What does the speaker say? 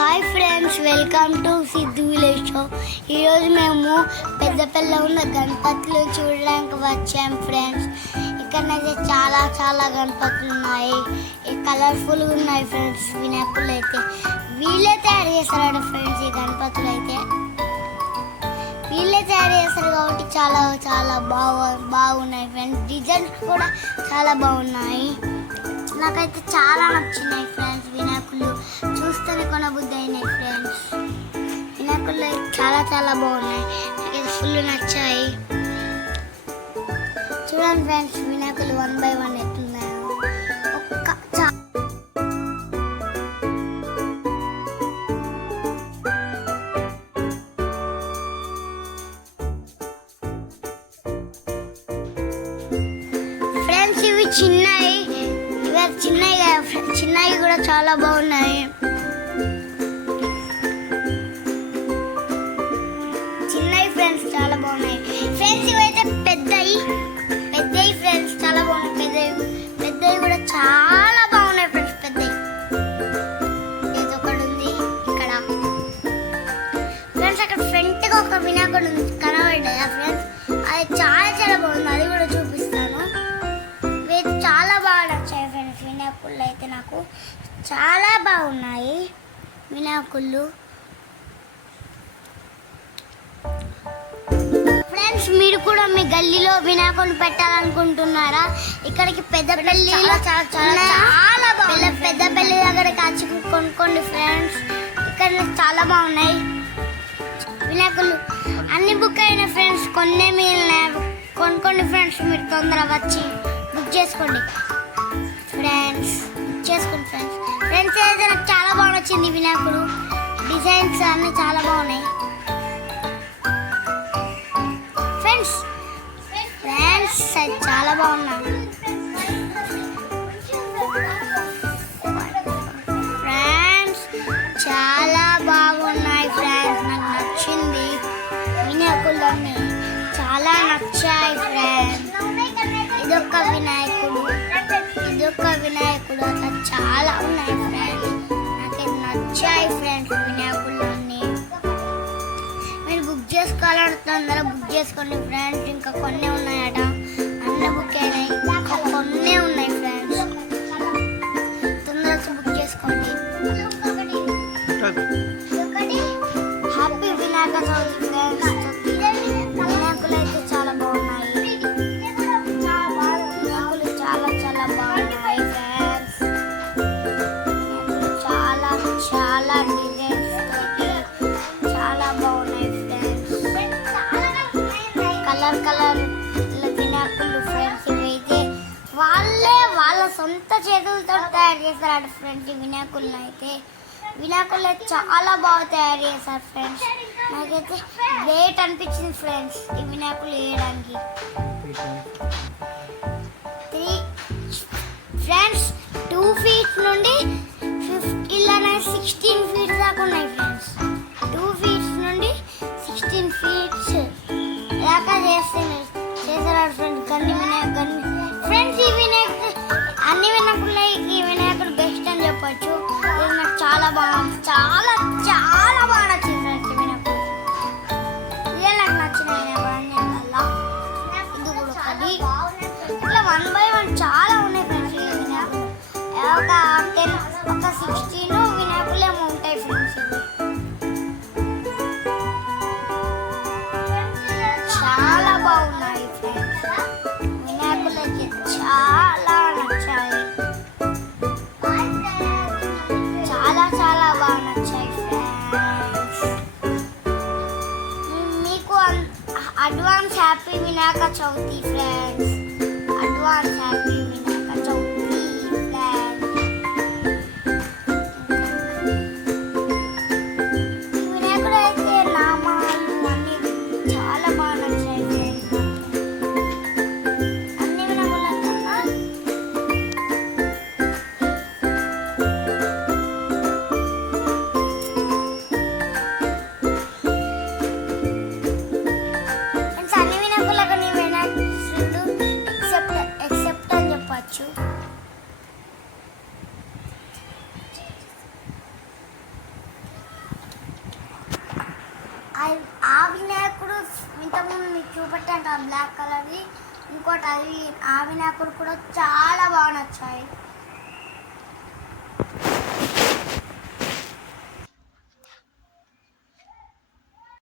Hi friends, welcome to Siddhu village show. ఈరోజు మేము పెద్దపల్లిలో ఉన్న గణపతులు చూడడానికి వచ్చాం ఫ్రెండ్స్. ఇక్కడనైతే చాలా చాలా గణపతులు ఉన్నాయి. కలర్ఫుల్గా ఉన్నాయి ఫ్రెండ్స్. వినాయకులు అయితే వీళ్ళే తయారు చేస్తారు ఫ్రెండ్స్. ఈ గణపతులు అయితే వీళ్ళే తయారు చేస్తారు కాబట్టి చాలా చాలా బాగున్నాయి ఫ్రెండ్స్. డిజైన్స్ కూడా చాలా బాగున్నాయి. నాకైతే చాలా నచ్చినాయి ఫ్రెండ్స్. వినాయకులు చూస్తేనే కొనబుద్ధి అయినాయి ఫ్రెండ్స్. వినాయకులు చాలా చాలా బాగున్నాయి. నాకైతే ఫుల్ నచ్చాయి. చూడండి ఫ్రెండ్స్, వినాయకులు 1 by 1 ఎట్లున్నాయో. ఫ్రెండ్స్ ఇవి చిన్నవి కూడా చాలా బాగున్నాయి. చిన్నవి ఫ్రెండ్స్ చాలా బాగున్నాయి. ఫ్రెండ్స్ ఇవైతే పెద్దవి ఫ్రెండ్స్ చాలా బాగున్నాయి. పెద్దవి కూడా చాలా బాగున్నాయి ఫ్రెండ్స్. పెద్దవి ఏదో ఒకటి ఉంది ఇక్కడ ఫ్రెండ్స్. అక్కడ ఫ్రంట్గా ఒక వినాయకుడు ఉంది, కనబడ్డా ఫ్రెండ్స్. అది చాలా చాలా బాగుంది. అది కూడా చూపిస్తాను. ఇవి చాలా బాగా నచ్చాయి ఫ్రెండ్స్. వినాయకుళ్ళు అయితే నాకు చాలా బాగున్నాయి. వినాయకుళ్ళు ఫ్రెండ్స్, మీరు కూడా మీ గల్లీలో వినాయకుడిని పెట్టాలనుకుంటున్నారా? ఇక్కడికి పెద్దపల్లిలో పెద్దపల్లి దగ్గర కాచి కొనుక్కోండి ఫ్రెండ్స్. ఇక్కడ చాలా బాగున్నాయి వినాయకులు. అన్ని బుక్ అయిన ఫ్రెండ్స్, కొన్నే మిగిలినాయి. కొనుక్కోండి ఫ్రెండ్స్. మీరు తొందరగా వచ్చి బుక్ చేసుకోండి ఫ్రెండ్స్. ఫ్రెండ్స్ అయితే నాకు చాలా బాగా నచ్చింది. వినాయకుడు డిజైన్స్ అన్నీ చాలా బాగున్నాయి ఫ్రెండ్స్. అది చాలా బాగున్నాయి ఫ్రెండ్స్. చాలా బాగున్నాయి ఫ్రెండ్స్. నాకు నచ్చింది. వినాయకులు అన్నీ చాలా నచ్చాయి ఫ్రెండ్స్. ఇదొక వినాయకుడు అట్లా చాలా ఉన్నాయి ఫ్రెండ్స్. నాకు నచ్చాయి ఫ్రెండ్స్ వినాయకులు అన్నీ. మీరు బుక్ చేసుకోవాలంటే బుక్ చేసుకోండి ఫ్రెండ్స్. ఇంకా కొన్ని ఉన్నాయట. అన్నీ బుక్ అయినాయి. ఇంకా కొన్ని ఉన్నాయి ఫ్రెండ్స్. తొందరగా బుక్ చేసుకోండి. Happy Vinayaka Chavithi friends. వినాయకులు అయితే చాలా బాగున్నాయి. వినాయకులు చాలా చాలా బాగున్నాయి ఫ్రెండ్స్. చాలా చాలా డిజైన్స్ చాలా బాగున్నాయి ఫ్రెండ్స్. కలర్ వినాయకులు ఫ్రెండ్స్. ఇవైతే వాళ్ళ సొంత చేతులతో తయారు చేస్తారు ఫ్రెండ్స్. ఈ వినాయకులను అయితే చాలా బాగా తయారు చేస్తారు ఫ్రెండ్స్. నాకైతే గ్రేట్ అనిపించింది ఫ్రెండ్స్ ఈ వినాయకులు వేయడానికి. ఫ్రెండ్స్ 2 feet నుండి 16 feet దాకా ఉన్నాయి ఫ్రెండ్స్. 2 feet నుండి 16 feet దాకా చేస్తారు ఫ్రెండ్స్. ఫ్రెండ్స్ ఈ వినాయకుడు అన్ని వినాయకులు ఈ వినాయకుడు బెస్ట్ అని చెప్పొచ్చు. ఇది నాకు చాలా బాగుంది. చాలా చాలా బాగా నచ్చింది ఫ్రెండ్స్. వినాయకుడు ఇదే నాకు నచ్చిన వినాయకుడు. ఇది కూడా ఒకటి. ఇట్లా 1 by 1 చాలా ఉన్నాయి ఫ్రెండ్స్. ఈ వినాయకుడు ఒక 16 వినాయకులు ఏమో ఉంటాయి ఫ్రెండ్స్. చాలా బాగున్నాయి ఫ్రెండ్స్. వినాయకులకి చాలా నచ్చాయి. చాలా చాలా బాగా నచ్చాయి ఫ్రెండ్స్. మీకు advance happy Vinayaka Chavithi friends. Advance happy Vinayaka Chavithi friends. ఈ వినాయకుడు అయితే నామాలు అన్నీ చాలా బాగా నచ్చాయి ఫ్రెండ్స్. అన్ని వినాయకుల కన్నా ఫ్రెండ్స్, అన్ని వినాయకుల కన్నా వినాయకుడు ఎక్సెప్ట్ అని చెప్పారు. ఆ వినాయకుడు ఇంతకుముందు మీకు చూపెట్టాను కదా బ్లాక్ కలర్ది, ఇంకోటి అది ఆ వినాయకుడు కూడా చాలా బాగా నచ్చాయి.